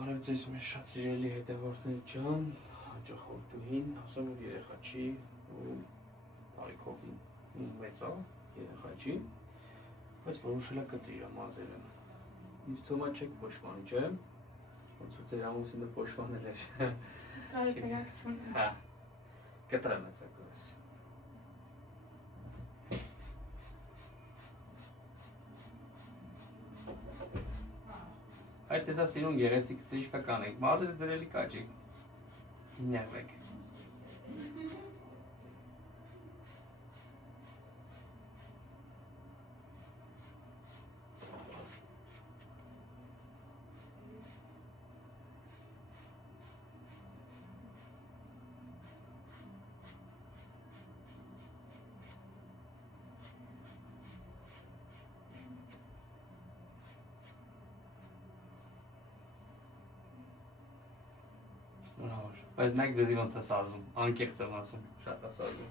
Բարև ձեզ մեր շատ սիրելի հետևորդներ ջան, հաճախորդուհին, ասեմ որ երեխա չի ու տարիքով մեծ է, երեխա չի, բայց որոշել է կտրի մազերը։ Ինձ թվում է չեք փոշմանի, չէ՞։ Ոնց որ ձեր ամուսինը փոշմանել էր։ Կարի կրակցում։ Հա։ Կտրեմ ես ակրես։ Այդ տեսա սիրուն գեղեցիկ ստրիժկա կանենք, մազերը ձրելի կաճիկ, հինյարվեք։ Բայց նայեք ձեզի ոնց է սազում, անկեղծ եմ ասում, շատ է սազում։